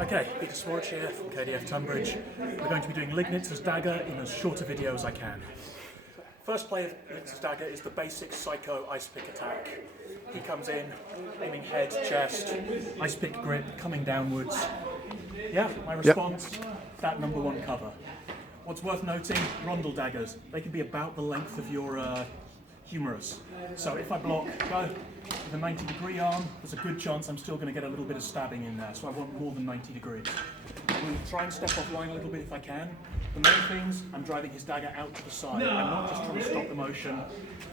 Okay, Peter Swartz here from KDF Tunbridge. We're going to be doing Lignitzer's Dagger in as short a video as I can. First play of Lignitzer's Dagger is the basic Psycho Ice Pick attack. He comes in, aiming head, chest, Ice Pick grip, coming downwards. Yeah, my response, that number one cover. What's worth noting, rondel daggers, they can be about the length of your humerus. So if I block, go with a 90-degree arm, there's a good chance I'm still going to get a little bit of stabbing in there, so I want more than 90 degrees. I'm going to try and step offline a little bit if I can. The main things, I'm driving his dagger out to the side. I'm not just trying to stop the motion,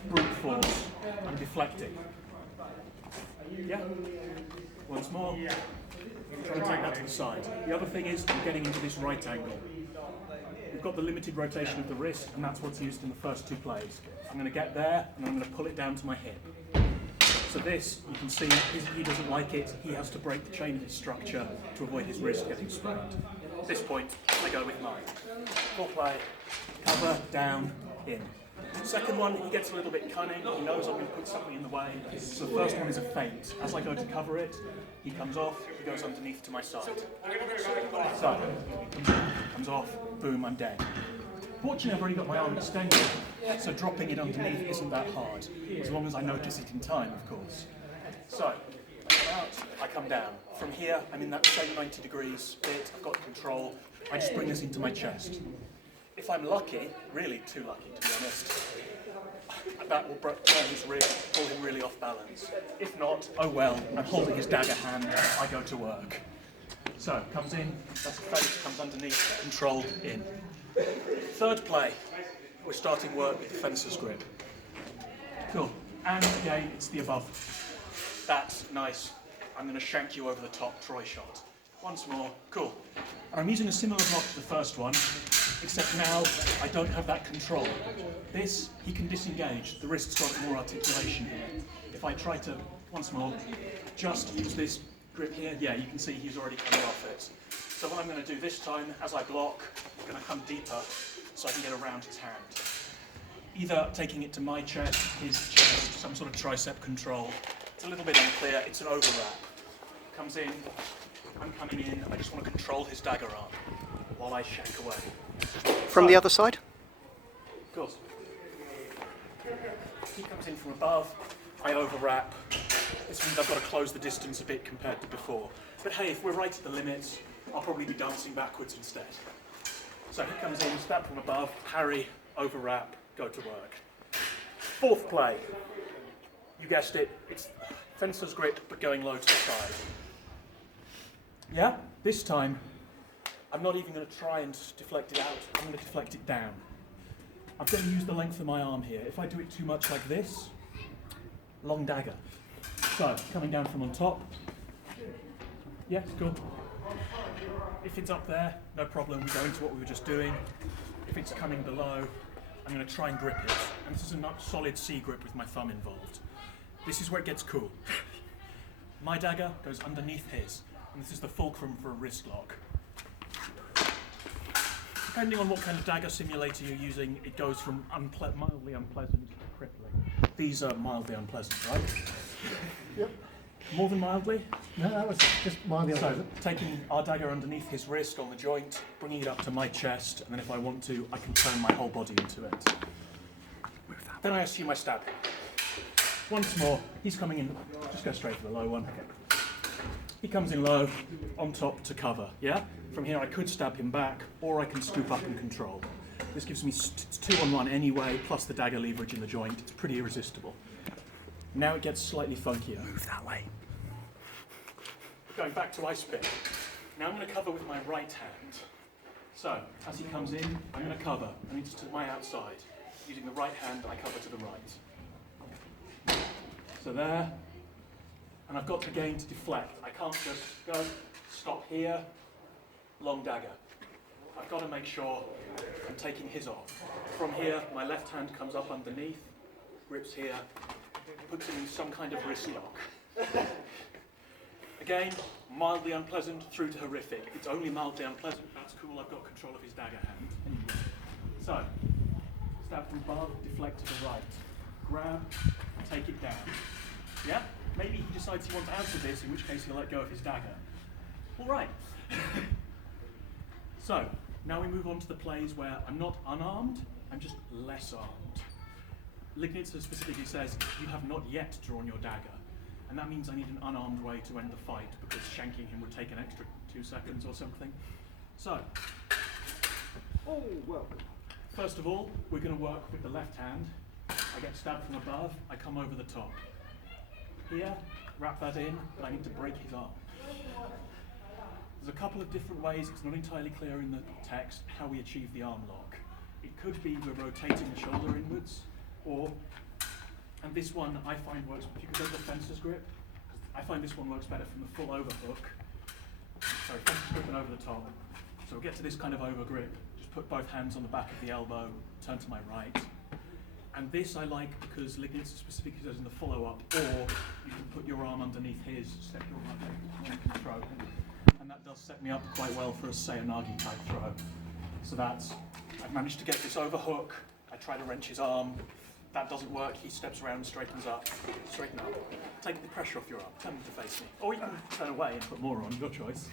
brute force. I'm deflecting. Yeah? Once more. Trying to take that to the side. The other thing is, I'm getting into this right angle. We've got the limited rotation of the wrist, and that's what's used in the first two plays. I'm going to get there, and I'm going to pull it down to my hip. So this, you can see, he doesn't like it. He has to break the chain of his structure to avoid his wrist getting sprained. At this point, I go with mine. Full play, cover, down, in. Second one, he gets a little bit cunning. He knows I'm going to put something in the way. So the first one is a feint. As I go to cover it, he comes off, he goes underneath to my side. So, comes off, boom, I'm dead. Fortunately, I've already got my arm extended, so dropping it underneath isn't that hard, as long as I notice it in time, of course. So, I come out, I come down. From here, I'm in that same 90 degrees bit, I've got control. I just bring this into my chest. If I'm lucky, really too lucky to be honest, that will turn his rear, pull him really off balance. If not, oh well, I'm holding his dagger hand, I go to work. So, comes in, that's the face, comes underneath, control, in. Third play, we're starting work with the fencer's grip. Cool, and again, it's the above. That's nice. I'm going to shank you over the top, Troy shot. Once more, cool. And I'm using a similar block to the first one, except now I don't have that control. This, he can disengage. The wrist's got more articulation here. If I try to, once more, just use this grip here, yeah, you can see he's already coming off it. So what I'm going to do this time, as I block, I'm going to come deeper so I can get around his hand. Either taking it to my chest, his chest, some sort of tricep control. It's a little bit unclear, it's an overwrap. Comes in, I'm coming in, I just want to control his dagger arm while I shank away. From the other side? Of course. He comes in from above, I overwrap. This means I've got to close the distance a bit compared to before. But hey, if we're right at the limits, I'll probably be dancing backwards instead. So he comes in, stab from above, parry, overwrap, go to work. Fourth play. You guessed it, it's fencer's grip, but going low to the side. Yeah, this time, I'm not even going to try and deflect it out, I'm going to deflect it down. I've got to use the length of my arm here. If I do it too much like this, long dagger. So, coming down from on top. Yes, cool. If it's up there, no problem, we go into what we were just doing. If it's coming below, I'm going to try and grip it. And this is a solid C grip with my thumb involved. This is where it gets cool. My dagger goes underneath his, and this is the fulcrum for a wrist lock. Depending on what kind of dagger simulator you're using, it goes from mildly unpleasant to crippling. These are mildly unpleasant, right? Yep. More than mildly? No, that was just mildly unpleasant. So, taking our dagger underneath his wrist on the joint, bringing it up to my chest, and then if I want to, I can turn my whole body into it. Then I assume I stab him. Once more, he's coming in, just go straight for the low one. Okay. He comes in low, on top to cover, yeah? From here I could stab him back, or I can scoop up and control. This gives me 2-on-1 anyway, plus the dagger leverage in the joint. It's pretty irresistible. Now it gets slightly funkier. Move that way. Going back to ice pick. Now I'm going to cover with my right hand. So, as he comes in, I'm going to cover, and it's to my outside. Using the right hand, I cover to the right. So there, and I've got the game to deflect. I can't just go, stop here, long dagger. I've got to make sure I'm taking his off. From here, my left hand comes up underneath, grips here, puts him in some kind of wrist lock. Again, mildly unpleasant through to horrific. It's only mildly unpleasant. That's cool, I've got control of his dagger hand. Anyway. So, stab from above, deflect to the right. Grab, take it down. Yeah? Maybe he decides he wants out of this, in which case he'll let go of his dagger. All right. So, now we move on to the plays where I'm not unarmed, I'm just less armed. Lignitzer specifically says, you have not yet drawn your dagger. And that means I need an unarmed way to end the fight, because shanking him would take an extra 2 seconds or something. So, first of all, we're going to work with the left hand. I get stabbed from above, I come over the top. Here, wrap that in, but I need to break his arm. There's a couple of different ways, it's not entirely clear in the text, how we achieve the arm lock. It could be we're rotating the shoulder inwards, or, and this one I find works, if you could go to the fencer's grip, I find this one works better from the full over hook. Sorry, fencer's grip and over the top. So we'll get to this kind of over grip, just put both hands on the back of the elbow, turn to my right. And this I like because Lignitzer specifically says in the follow-up, or you can put your arm underneath his, step your arm out, and throw. And that does set me up quite well for a Sayonagi type throw. So that's, I've managed to get this over hook, I try to wrench his arm, that doesn't work, he steps around and straightens up, straighten up. Take the pressure off your arm, turn him to face me. Or you can turn away and put more on, your choice.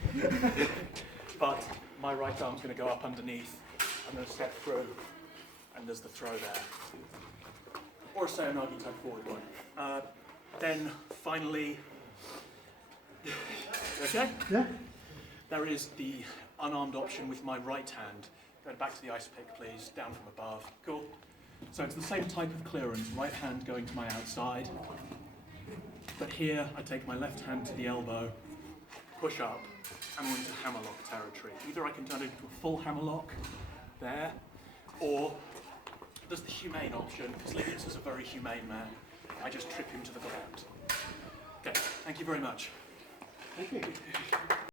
But my right arm's going to go up underneath, I'm going to step through, and there's the throw there. Or a Sayonagi type forward one. Then finally, okay? Yeah. There is the unarmed option with my right hand. Going back to the ice pick, please, down from above. Cool. So it's the same type of clearance, right hand going to my outside. But here I take my left hand to the elbow, push up, and we're into hammerlock territory. Either I can turn it into a full hammerlock there, or there's the humane option, because Lignitzer's a very humane man. I just trip him to the ground. Okay, thank you very much. Thank you.